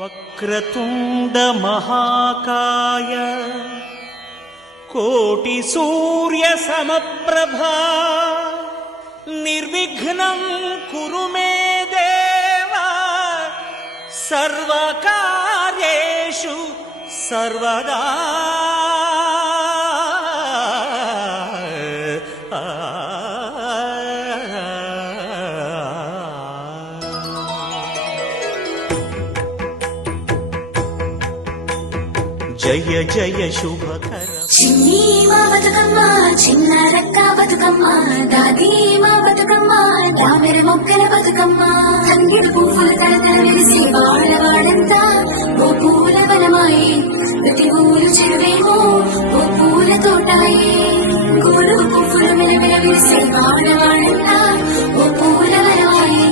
వక్రతుండ మహాకాయ కోటి సూర్య సమప్రభా నిర్విఘ్నం కురు మే దేవా సర్వకార్యేషు సర్వదా జయ జయ శుభకర చిన్ని మా బతుకమ్మ చిన్న రక్క బతుకమ్మ దాది మా బతుకమ్మ దామెర మొక్కల బతుకమ్మ తంగిడు పువ్వుల తడతడ వెలిసి వాడవాడంతా ఓ పూల వనమాయి ప్రతి ఊరు చెరువేమో ఓ పూల తోటాయి గోరు పువ్వులు మెలమెల వెలిసి వాడవాడంతా ఓ పూల వనమాయి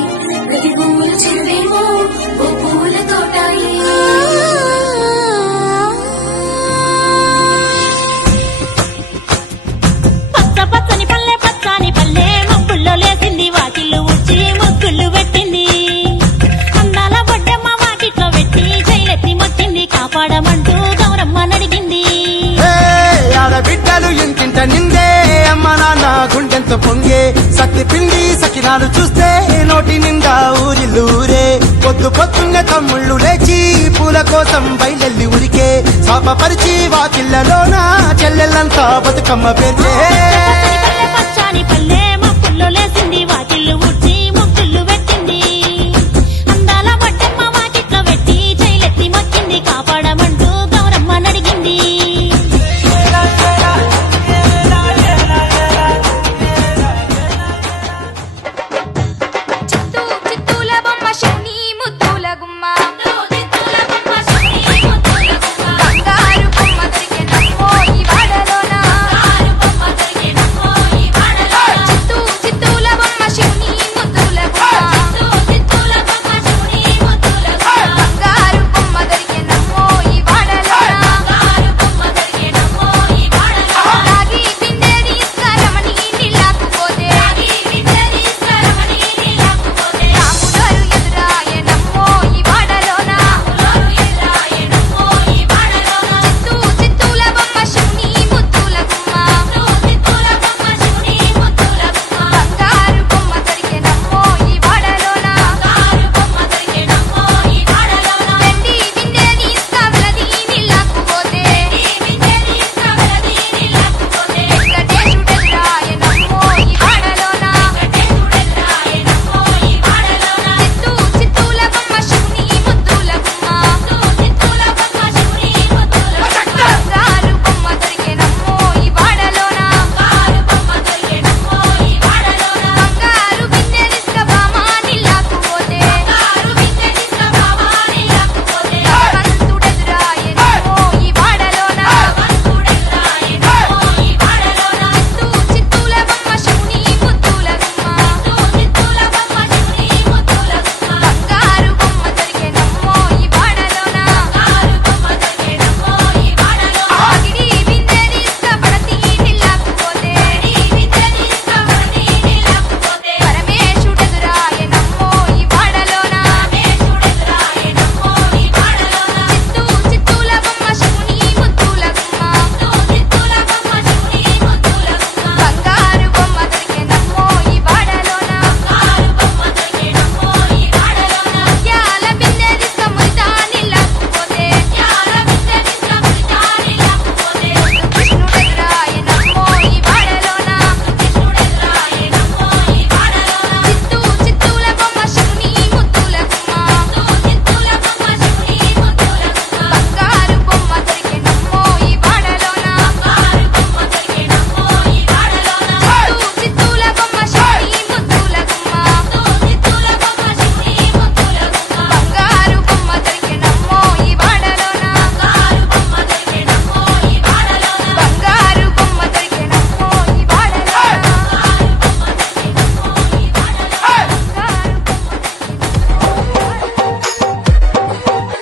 ప్రతి ఊరు చెరువేమో ఓ పూల తోటాయి పచ్చని పల్లె పచ్చని పల్లె మబ్బుల్లో లేసింది వాకిళ్ళు ఊడ్చి ముగ్గులు పెట్టింది అందాల బొడ్డమ్మ వాకిట్లో పెట్టి జైలెత్తి మొక్కింది కాపాడమంటూ గౌరమ్మ నడిగింది ఆడబిడ్డలు ఇంటింట నిందే అమ్మ నాన్న గుండెంత పొంగే సత్తి పిండి సకినాలు చూస్తే నోటి నిండా ఊరిల్లూరే పొద్దు పొద్దున్న తమ్ముళ్ళు లేచి పూల కోసం బయలెల్లి ఉరికే శాపపరిచి వాకిళ్లలోన చెల్లెళ్ళంతా బతుకమ్మ పేర్చే పచ్చని పల్లె మబ్బుల్లో లేసింది